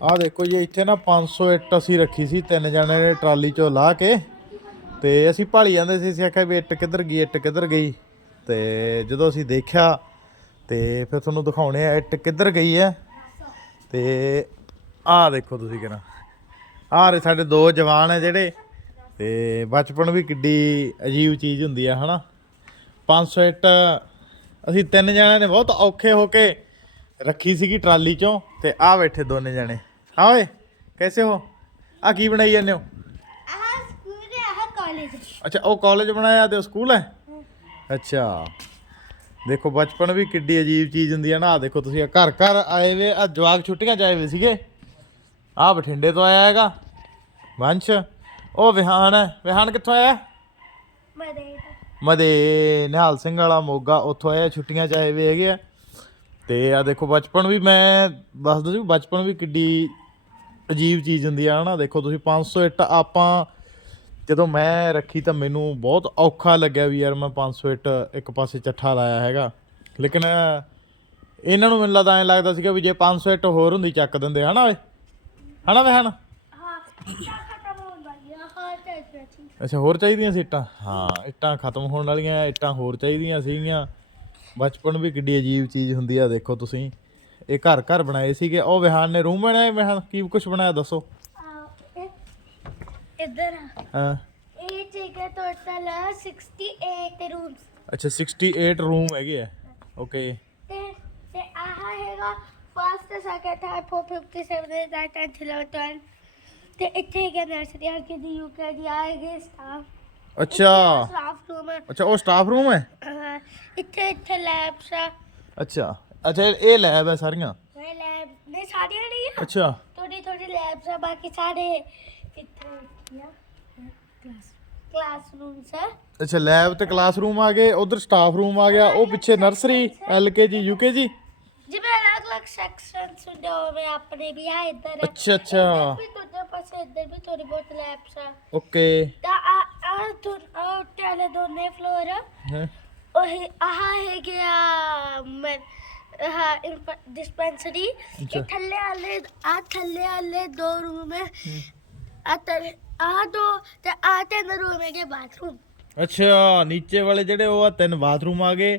ਆਹ ਦੇਖੋ ਜੀ, ਇੱਥੇ ਨਾ 500 ਇੱਟ ਅਸੀਂ ਰੱਖੀ ਸੀ, ਤਿੰਨ ਜਣੇ ਨੇ ਟਰਾਲੀ ਚੋਂ ਲਾ ਕੇ ਤੇ ਅਸੀਂ ਭਾਲੀ ਜਾਂਦੇ ਸੀ, ਅਸੀਂ ਆਖਿਆ ਵੀ ਇੱਟ ਕਿੱਧਰ ਗਈ, ਇੱਟ ਕਿੱਧਰ ਗਈ ਤੇ ਜਦੋਂ ਅਸੀਂ ਦੇਖਿਆ ਤੇ ਫਿਰ ਤੁਹਾਨੂੰ ਦਿਖਾਉਣੇ ਆ ਇੱਟ ਕਿੱਧਰ ਗਈ ਹੈ ਤੇ ਆਹ ਦੇਖੋ ਤੁਸੀਂ ਕਿਹਨਾਂ ਆਹ ਰੇ ਸਾਡੇ ਦੋ ਜਵਾਨ ਹੈ ਜਿਹੜੇ ਤੇ ਬਚਪਨ ਵੀ ਕਿੱਡੀ ਅਜੀਬ ਚੀਜ਼ ਹੁੰਦੀ ਆ, ਹਨਾ। 500 ਇੱਟ ਅਸੀਂ ਤਿੰਨ ਜਣਿਆਂ ਨੇ ਬਹੁਤ ਔਖੇ ਹੋ ਕੇ ਰੱਖੀ ਸੀਗੀ ਟਰਾਲੀ ਚੋਂ ਤੇ ਆ ਬੈਠੇ ਦੋਨੇ ਜਣੇ। ਆ ਓਏ ਕੈਸੇ ਹੋ? ਆ ਕੀ ਬਣਾਈ ਜਾਂਦੇ ਹੋ? ਆਹ ਸਕੂਲ ਹੈ ਆਹ ਕਾਲਜ ਅੱਛਾ ਉਹ ਕਾਲਜ ਬਣਾਇਆ ਤੇ ਉਹ ਸਕੂਲ ਹੈ? ਅੱਛਾ। ਦੇਖੋ ਬਚਪਨ ਵੀ ਕਿੱਡੀ ਅਜੀਬ ਚੀਜ਼ ਹੁੰਦੀ ਹੈ ਨਾ। ਆ ਦੇਖੋ ਤੁਸੀਂ ਆਹ ਘਰ ਘਰ ਆਏ ਵੇ ਆ ਜਵਾਕ ਛੁੱਟੀਆਂ ਚ ਆਏ ਵੇ ਸੀਗੇ। ਆ ਬਠਿੰਡੇ ਤੋਂ ਆਇਆ ਹੈਗਾ। ਵੰਸ਼। ਉਹ ਵਿਹਾਨ ਹੈ। ਵਿਹਾਨ ਕਿੱਥੋਂ ਆਇਆ? ਮੈਂ ਦੇ ਮਦੇ ਨਿਹਾਲ ਸਿੰਘ ਵਾਲਾ ਮੋਗਾ ਉੱਥੋਂ ਆਇਆ ਛੁੱਟੀਆਂ ਚ ਆਏ ਵੇ ਹੈਗੇ ਆ। ਤੇ ਆ ਦੇਖੋ ਬਚਪਨ ਵੀ ਮੈਂ ਦੱਸਦਾ ਸੀ ਵੀ ਬਚਪਨ ਵੀ ਕਿੱਡੀ ਅਜੀਬ ਚੀਜ਼ ਹੁੰਦੀ ਆ ਹਨਾ? ਦੇਖੋ ਤੁਸੀਂ 500 ਇੱਟ ਆਪਾਂ ਜਦੋਂ ਮੈਂ ਰੱਖੀ ਤਾਂ ਮੈਨੂੰ ਬਹੁਤ ਔਖਾ ਲੱਗਿਆ ਵੀ ਯਾਰ ਮੈਂ 500 ਇੱਟ ਇੱਕ ਪਾਸੇ ਚੱਠਾ ਲਾਇਆ ਹੈਗਾ। ਲੇਕਿਨ ਇਹਨਾਂ ਨੂੰ ਮੈਨੂੰ ਲੱਗਦਾ ਐਂ ਲੱਗਦਾ ਸੀਗਾ ਵੀ ਜੇ 500 ਇੱਟ ਹੋਰ ਹੁੰਦੀ ਚੱਕ ਦਿੰਦੇ ਹਨਾ ਓਏ? ਹਨਾ ਵੇ ਹਨਾ ਅੱਛਾ ਹੋਰ ਚਾਹੀਦੀਆਂ ਸੀ ਇੱਟਾਂ? ਹਾਂ ਇੱਟਾਂ ਖਤਮ ਹੋਣ ਵਾਲੀਆਂ ਇੱਟਾਂ ਹੋਰ ਚਾਹੀਦੀਆਂ ਸੀਗੀਆਂ। ਬਚਪਨ ਵੀ ਕਿੱਡੀ ਅਜੀਬ ਚੀਜ਼ ਹੁੰਦੀ ਆ ਦੇਖੋ ਤੁਸੀਂ। ਇਹ ਘਰ ਘਰ ਬਣਾਏ ਸੀਗੇ। ਉਹ ਵਿਹਾਨ ਨੇ ਰੂਮ ਬਣਾਏ? ਵਿਹਾਨ ਕੀ ਕੁਝ ਬਣਾਇਆ ਦੱਸੋ। ਆ ਇੱਧਰ ਆ। ਹਾਂ। ਇਹ ਜਗ੍ਹਾ ਟੋਟਲ 68 ਰੂਮਸ ਅੱਛਾ 68 ਰੂਮ ਹੈਗੇ ਆ। ਓਕੇ ਤੇ ਤੇ ਆਹ ਹੈਗਾ first second third fourth fifth seventh eighth 10th 11th 12th ਤੇ ਇੱਥੇ ਹੈਗਾ ਨਰਸਰੀ ਆਰ ਕੇ ਦੀ ਯੂ ਕੇ ਦੀ ਆਏਗੇ ਸਟਾਫ ਅੱਛਾ। ਸਟਾਫ ਰੂਮ ਹੈ ਅੱਛਾ ਉਹ ਸਟਾਫ ਰੂਮ ਹਾਂ, ਇੱਥੇ ਇੱਥੇ ਲੈਬਸ ਆ। ਅੱਛਾ। ਅੱਛਾ ਇਹ- ਇਹ ਲੈਬ ਹੈ ਸਾਰੀਆਂ ਇਹ ਲੈਬ ਨਹੀਂ ਸਾਰੀਆਂ ਨਹੀਂ ਆ ਅੱਛਾ ਥੋੜੀ ਥੋੜੀ ਲੈਬਸ ਆ ਬਾਕੀ ਸਾਰੇ ਇੱਥੇ ਕਲਾਸ ਕਲਾਸਰੂਮਸ ਆ ਅੱਛਾ ਲੈਬ ਤੇ ਕਲਾਸਰੂਮ ਆ ਗਏ ਉਧਰ ਸਟਾਫ ਰੂਮ ਆ ਗਿਆ ਉਹ ਪਿੱਛੇ ਨਰਸਰੀ ਐਲਕੇਜੀ ਯੂਕੇਜੀ ਜਿਵੇਂ ਅਲੱਗ ਅਲੱਗ ਸੈਕਸ਼ਨਸ ਹੁੰਦੇ ਹੋਵੇ ਆਪਣੇ ਵੀ ਆ ਇੱਧਰ ਅੱਛਾ ਅੱਛਾ ਇੱਧਰ ਵੀ ਦੂਜੇ ਪਾਸੇ ਇੱਧਰ ਵੀ ਥੋੜੀ ਬਹੁਤ ਲੈਬਸ ਆ ਓਕੇ ਤਾਂ ਆ ਆ ਤੋਂ ਆ ਉੱਤੇ ਵਾਲੇ ਦੋਨੇ ਫਲੋਰ ਹੈ ਉਹ ਆਹ ਹੈ ਗਿਆ ਮੈਂ ਹਾਂ ਡਿਸਪੈਂਸਰੀ ਅੱਛਾ। ਇਹ ਥੱਲੇ ਵਾਲੇ ਆ ਥੱਲੇ ਵਾਲੇ ਦੋ ਰੂਮ ਹੈ। ਆ ਤੇ ਆ ਦੋ ਤੇ ਆ ਤਿੰਨ ਰੂਮ ਹੈਗੇ ਬਾਥਰੂਮ ਅੱਛਾ ਨੀਚੇ ਵਾਲੇ ਜਿਹੜੇ ਉਹ ਆ ਤਿੰਨ ਬਾਥਰੂਮ ਆ ਗਏ।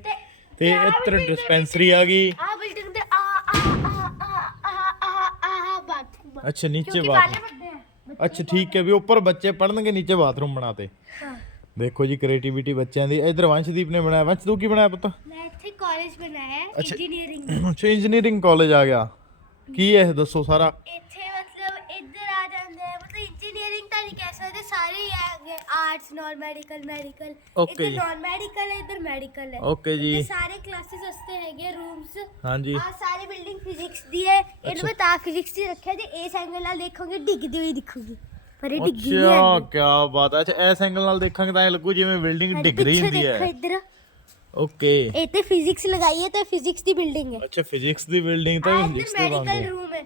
ਤੇ ਇੱਧਰ ਡਿਸਪੈਂਸਰੀ ਆ ਗਈ। ਆ ਬਿਲਡਿੰਗ ਦੇ ਆ ਆ ਆ ਆ ਆ ਆ ਆ। ਬਾਥਰੂਮ ਅੱਛਾ ਨੀਚੇ ਬਾਥਰੂਮ ਅੱਛਾ ਠੀਕ ਹੈ ਵੀ ਉੱਪਰ ਬੱਚੇ ਪੜਨਗੇ ਨੀਚੇ ਬਾਥਰੂਮ ਬਣਾਤੇ ਹਾਂ। ਦੇਖੋ ਜੀ ਕ੍ਰੀਏਟੀਵਿਟੀ ਬੱਚਿਆਂ ਦੀ। ਇਧਰ ਵੰਸ਼ਦੀਪ ਨੇ ਬਣਾਇਆ। ਵੰਸ਼ ਤੂੰ ਕੀ ਬਣਾਇਆ ਪੁੱਤ? ਮੈਂ ਇੱਥੇ ਕਾਲਜ ਬਣਾਇਆ ਹੈ ਅੱਛਾ। ਇੰਜੀਨੀਅਰਿੰਗ ਅੱਛਾ ਇੰਜੀਨੀਅਰਿੰਗ ਕਾਲਜ ਆ ਗਿਆ। ਕੀ ਹੈ ਇਹ? ਦੱਸੋ ਸਾਰਾ। ਇੱਥੇ ਮਤਲਬ ਇੱਧਰ ਆ ਜਾਂਦੇ ਆ ਮਤਲਬ ਇੰਜੀਨੀਅਰਿੰਗ ਤਾਂ ਨਹੀਂ ਕਹਿ ਸਕਦੇ। ਸਾਰੇ ਹੀ ਆਗੇ arts non medical medical Okay ਇੱਧਰ ਜੀ। ਨਾਨ ਮੈਡੀਕਲ ਹੈ ਇੱਧਰ ਮੈਡੀਕਲ ਹੈ। ਓਕੇ ਜੀ। ਤੇ ਸਾਰੇ ਕਲਾਸਿਸ ਵਾਸਤੇ ਹੈਗੇ ਰੂਮਸ ਹਾਂਜੀ। ਆ ਸਾਰੀ ਬਿਲਡਿੰਗ ਫਿਜ਼ਿਕਸ ਦੀ ਹੈ। ਇਹਨੂੰ ਮੈਂ ਤਾਂ ਫਿਜ਼ਿਕਸ ਦੀ ਰੱਖਿਆ ਜੇ। ਇਸ ਐਂਗਲ ਨਾਲ ਦੇਖੋਗੇ ਡਿੱਗਦੀ ਹੋਈ ਦਿਖੂਗੀ। ਪਰ ਇਹ ਡਿੱਗੀ ਨਹੀਂ ਅੱਛਾ ਕੀ ਬਾਤ ਹੈ। ਅੱਛਾ ਐਸ ਐਂਗਲ ਨਾਲ ਦੇਖਾਂਗੇ ਤਾਂ ਐ ਲੱਗੂ ਜਿਵੇਂ ਬਿਲਡਿੰਗ ਡਿੱਗ ਰਹੀ ਹੁੰਦੀ ਦੇਖੋ ਹੈ ਇੱਧਰ। ਓਕੇ ਇਹ ਤੇ ਫਿਜ਼ਿਕਸ ਲਗਾਈ ਹੈ ਤਾਂ ਫਿਜ਼ਿਕਸ ਦੀ ਬਿਲਡਿੰਗ ਹੈ। ਅੱਛਾ ਫਿਜ਼ਿਕਸ ਦੀ ਬਿਲਡਿੰਗ ਤਾਂ ਆ ਫਿਜ਼ਿਕਸ ਇੱਧਰ ਦੇ ਵਾਂਗੂ ਮੈਡੀਕਲ। ਰੂਮ ਹੈ।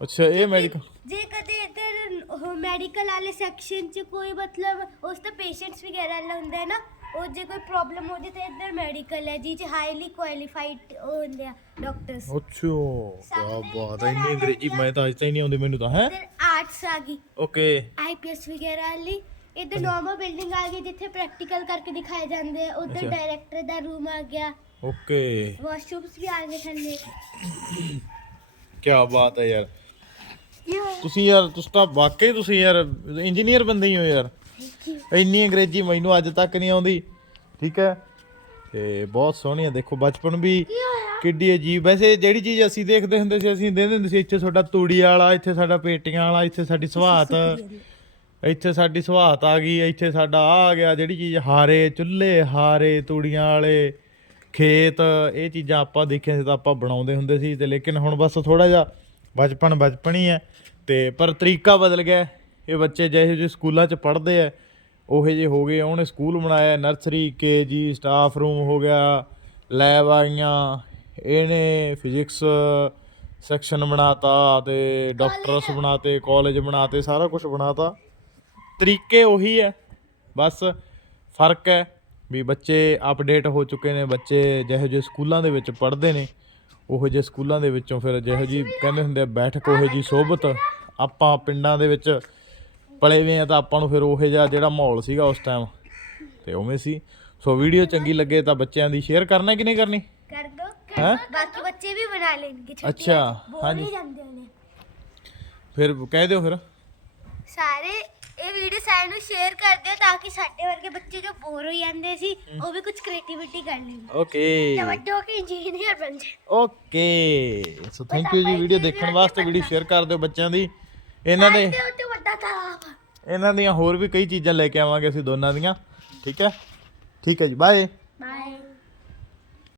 ਅੱਛਾ ਇਹ ਮੈਡੀਕਲ ਜੇ ਕਦੇ ਇੱਧਰ ਮੈਡੀਕਲ ਵਾਲੇ ਸੈਕਸ਼ਨ 'ਚ ਕੋਈ ਮਤਲਬ ਉਸ ਤੇ ਪੇਸ਼ੈਂਟਸ ਵਗੈਰਾ ਹੁੰਦਾ ਹੈ ਨਾ ਉਹ ਜੇ ਕੋਈ ਪ੍ਰੋਬਲਮ ਹੋ ਜੇ ਤੇ ਇੱਧਰ ਮੈਡੀਕਲ ਹੈ ਜੀ ਚ ਹਾਈਲੀ ਕੁਆਲੀਫਾਈਡ ਹੁੰਦੇ ਆ ਡਾਕਟਰਸ ਅੱਛਾ ਕੀ ਬਾਤ ਹੈ। ਇੰਨੀ ਅੰਗਰੇਜ਼ੀ ਮੈਂ ਤਾਂ ਅੱਜ ਤਾਂ ਹੀ ਨਹੀਂ ਆਉਂਦੀ ਮੈਨੂੰ ਤਾਂ ਹੈ? ਇੱਧਰ ਆਰਟਸ ਆ ਗਈ। ਓਕੇ ਆਈਪੀਐਸ ਵਗੈਰਾ ਵਾਲੀ। ਇੱਧਰ ਨਾਰਮਲ ਬਿਲਡਿੰਗ ਆ ਗਈ ਜਿੱਥੇ ਪ੍ਰੈਕਟੀਕਲ ਕਰਕੇ ਦਿਖਾਏ ਜਾਂਦੇ ਆ। ਉੱਧਰ ਅੱਛਾ। ਡਾਇਰੈਕਟਰ ਦਾ ਰੂਮ ਆ ਗਿਆ। ਓਕੇ ਵਾਸ਼ਰੂਮਸ ਵੀ ਆ ਗਏ ਥੱਲੇ। ਕੀ ਬਾਤ ਹੈ ਯਾਰ। ਤੁਸੀਂ ਯਾਰ ਤੁਸੀਂ ਤਾਂ ਵਾਕਈ ਤੁਸੀਂ ਯਾਰ ਇੰਜੀਨੀਅਰ ਬੰਦੇ ਹੀ ਹੋ ਯਾਰ। ਇੰਨੀ ਅੰਗਰੇਜ਼ੀ ਮੈਨੂੰ ਅੱਜ ਤੱਕ ਨਹੀਂ ਆਉਂਦੀ। ਠੀਕ ਹੈ? ਤੇ ਬਹੁਤ ਸੋਹਣੀ ਹੈ ਦੇਖੋ ਬਚਪਨ ਵੀ ਕਿੱਡੀ ਅਜੀਬ, ਵੈਸੇ ਜਿਹੜੀ ਚੀਜ਼ ਅਸੀਂ ਦੇਖਦੇ ਹੁੰਦੇ ਸੀ, ਅਸੀਂ ਦੇਖਦੇ ਹੁੰਦੇ ਸੀ, ਇੱਥੇ ਸਾਡਾ ਤੂੜੀ ਵਾਲਾ, ਇੱਥੇ ਸਾਡਾ ਪੇਟੀਆਂ ਵਾਲਾ, ਇੱਥੇ ਸਾਡੀ ਸਵਾਤ, ਇੱਥੇ ਸਾਡੀ ਸਵਾਤ ਆ ਗਈ, ਇੱਥੇ ਸਾਡਾ ਆ ਆ ਗਿਆ, ਜਿਹੜੀ ਚੀਜ਼ ਹਾਰੇ, ਚੁੱਲ੍ਹੇ ਹਾਰੇ, ਤੂੜੀਆਂ ਵਾਲੇ, ਖੇਤ, ਇਹ ਚੀਜ਼ਾਂ ਆਪਾਂ ਦੇਖੀਆਂ ਸੀ ਤਾਂ ਆਪਾਂ ਬਣਾਉਂਦੇ ਹੁੰਦੇ ਸੀ ਤੇ ਲੇਕਿਨ ਹੁਣ ਬਸ ਥੋੜਾ ਜਿਹਾ ਬਚਪਨ ਬਚਪਨ ਹੀ ਹੈ ਤੇ ਪਰ ਤਰੀਕਾ ਬਦਲ ਗਿਆ ਇਹ ਬੱਚੇ ਜਿਹੇ ਜਿਹੇ ਸਕੂਲਾਂ 'ਚ ਪੜ੍ਹਦੇ ਆ, ਉਹੇ ਜਿਹੇ ਹੋ ਗਏ, ਉਹਨੇ ਸਕੂਲ ਬਣਾਇਆ, ਨਰਸਰੀ ਕੇਜੀ ਸਟਾਫ ਰੂਮ ਹੋ ਗਿਆ, ਲੈਬ ਆਈਆਂ ਇਹਨੇ ਫਿਜ਼ਿਕਸ ਸੈਕਸ਼ਨ ਬਣਾਤਾ ਤੇ ਡਾਕਟਰਸ ਬਣਾਤੇ ਕਾਲਜ ਬਣਾਤੇ ਸਾਰਾ ਕੁਝ ਬਣਾਤਾ। ਤਰੀਕੇ ਉਹੀ ਹੈ। ਬਸ ਫ਼ਰਕ ਹੈ ਵੀ ਬੱਚੇ ਅਪਡੇਟ ਹੋ ਚੁੱਕੇ ਨੇ ਬੱਚੇ ਜਿਹੋ ਜਿਹੇ ਸਕੂਲਾਂ ਦੇ ਵਿੱਚ ਪੜ੍ਹਦੇ ਨੇ ਉਹੋ ਜਿਹੇ ਸਕੂਲਾਂ ਦੇ ਵਿੱਚੋਂ ਫਿਰ ਜਿਹੋ ਜੀ ਕਹਿੰਦੇ ਹੁੰਦੇ ਆ ਬੈਠਕ ਉਹੋ ਜੀ ਸੋਭਤ ਆਪਾਂ ਪਿੰਡਾਂ ਦੇ ਵਿੱਚ ਪਲੇ ਵੇ ਆ ਤਾਂ ਆਪਾਂ ਨੂੰ ਫਿਰ ਉਹੋ ਜਿਹਾ ਜਿਹੜਾ ਮਾਹੌਲ ਸੀਗਾ ਉਸ ਟਾਈਮ ਤੇ ਉਵੇਂ ਸੀ। ਸੋ ਵੀਡੀਓ ਚੰਗੀ ਲੱਗੇ ਤਾਂ ਬੱਚਿਆਂ ਦੀ ਸ਼ੇਅਰ ਕਰਨਾ ਕਿ ਨਹੀਂ ਕਰਨੀ? ਕਰ ਦੋ। ਹੈਂ? ਬਾਕੀ ਬੱਚੇ ਵੀ ਬਣਾ ਲੈਣਗੇ ਛੁੱਟੀਆਂ ਅੱਛਾ, ਚ। ਬੋਰ ਹਾਂਜੀ। ਹੀ ਜਾਂਦੇ ਨੇ। ਫਿਰ ਕਹਿ ਦਿਓ ਫਿਰ। ਸਾਰੇ ਇਹ ਵੀਡੀਓ ਸਾਰਿਆਂ ਨੂੰ ਸ਼ੇਅਰ ਕਰ ਦਿਓ ਤਾਂ ਕਿ ਸਾਡੇ ਵਰਗੇ ਬੱਚੇ ਜੋ ਬੋਰ ਹੋ ਜਾਂਦੇ ਸੀ ਉਹ ਵੀ ਕੁਝ ਕ੍ਰੀਏਟੀਵਿਟੀ ਕਰ ਲੈਣ। ਓਕੇ ਤੇ ਵੱਡੇ ਹੋ ਕੇ ਇੰਜੀਨੀਅਰ ਬਣ ਜਾਣ। ਓਕੇ ਸੋ ਥੈਂਕ ਯੂ ਜੀ ਵੀਡੀਓ ਦੇਖਣ ਵਾਸਤੇ ਵੀਡੀਓ ਸ਼ੇਅਰ ਕਰ ਦਿਓ ਬੱਚਿਆਂ ਦੀ। ਇਹਨਾਂ ਦੇ ਤੇ ਉੱਤੇ ਵੱਡਾ ਤਾਲਾਬ ਇਹਨਾਂ ਦੀਆਂ ਹੋਰ ਵੀ ਕਈ ਚੀਜ਼ਾਂ ਲੈ ਕੇ ਆਵਾਂਗੇ ਅਸੀਂ ਦੋਨਾਂ ਦੀਆਂ। ਠੀਕ ਹੈ? ਠੀਕ ਹੈ ਜੀ ਬਾਏ